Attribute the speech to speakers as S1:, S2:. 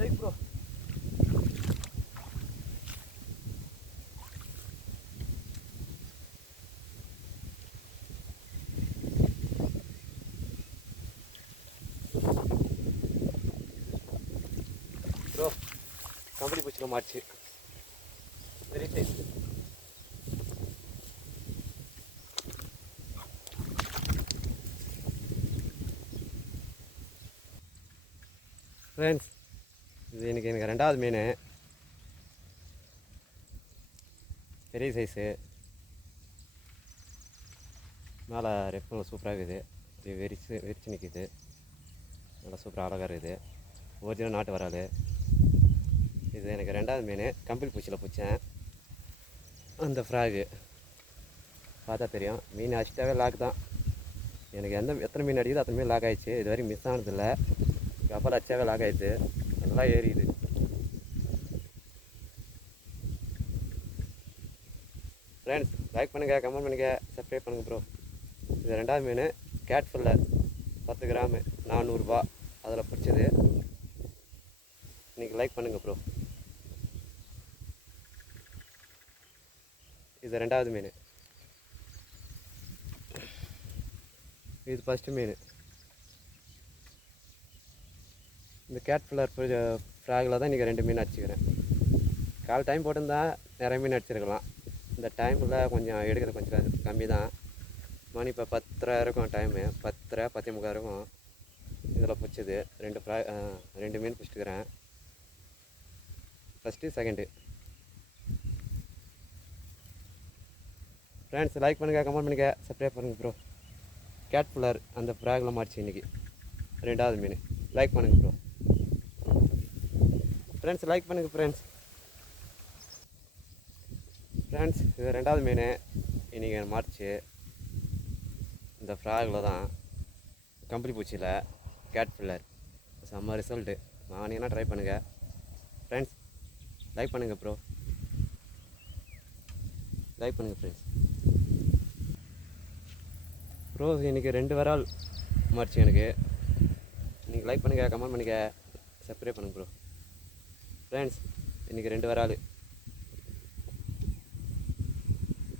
S1: Right bro bro கம்பெனி பூச்சியில் மாட்டுச்சு பெரிய சைஸ் ஃப்ரெண்ட்ஸ் இது எனக்கு எனக்கு ரெண்டாவது மீன். பெரிய சைஸு மேலே ரெப்பில் சூப்பராக இருக்குது. இது வெறிச்சு வெறிச்சு நிற்கிது நல்லா சூப்பராக அழகாக இருக்குது. ஒரிஜினல் நாட்டு வராது. இது எனக்கு ரெண்டாவது மீன். கம்பிள் பூச்சியில் பிடிச்சேன் அந்த ஃப்ராகு பார்த்தா தெரியும். மீன் அடிச்சிட்டாவே லாக் தான். எனக்கு எந்த எத்தனை மீன் அடிக்குது அத்தனை மீன் லாக் ஆகிடுச்சு இது வரைக்கும் மிஸ் ஆனதில்லை கப்பல் அடிச்சாவே லாக் ஆயிடுது நல்லா ஏறியுது ஃப்ரெண்ட்ஸ் லைக் பண்ணுங்கள் கமெண்ட் பண்ணுங்கள் சப்ஸ்கிரைப் பண்ணுங்கள் ப்ரோ இது ரெண்டாவது மீன். கேட் ஃபில்லர் பத்து கிராமு நானூறுரூபா அதில் பிடிச்சது. இன்றைக்கி லைக் பண்ணுங்கள் ப்ரோ இது ரெண்டாவது மீன். இது ஃபஸ்ட்டு மீன். இந்த கேட் ஃபில்லர் ஃப்ராகில் தான் இன்றைக்கி ரெண்டு மீன் அடிச்சுக்கிறேன். கால் டைம் போட்டிருந்தா நிறைய மீன் அடிச்சிருக்கலாம். இந்த டைமில் கொஞ்சம் எடுக்கிறது கொஞ்சம் கம்மி தான் மணி இப்போ பத்தரை இருக்கும் டைமு பத்தரை பத்தே முக்கால் இருக்கும். இதில் பிடிச்சது. ரெண்டு ஃப்ரா ரெண்டு மீன் பிடிச்சிருக்கிறேன் ஃபஸ்ட்டு செகண்டு ஃப்ரெண்ட்ஸ் லைக் பண்ணுங்கள் கமெண்ட் பண்ணுங்கள் சப்ஸ்கிரைப் பண்ணுங்கள் ப்ரோ கேட்ஃபுல்லர் அந்த ஃப்ராகில் மாடிச்சு இன்றைக்கி ரெண்டாவது மீன். லைக் பண்ணுங்கள் ப்ரோ ஃப்ரெண்ட்ஸ் லைக் பண்ணுங்கள் ஃப்ரெண்ட்ஸ் ஃப்ரெண்ட்ஸ் இது ரெண்டாவது மீன். இன்றைக்கி மார்ச்சு இந்த ஃப்ராகில் தான் கம்பளி பூச்சியில் கேட் ஃபில்லர். செம்ம ரிசல்ட்டு வாங்கினீங்கன்னா ட்ரை பண்ணுங்கள் ஃப்ரெண்ட்ஸ் லைக் பண்ணுங்கள் ப்ரோ லைக் பண்ணுங்கள் ஃப்ரெண்ட்ஸ் ப்ரோ இன்றைக்கி ரெண்டு வரால் மார்ச்சு எனக்கு. நீங்கள் லைக் பண்ணுங்கள் கமெண்ட் பண்ணுங்கள் சப்ஸ்கிரைப் பண்ணுங்கள் ப்ரோ ஃப்ரெண்ட்ஸ் இன்றைக்கி ரெண்டு வராது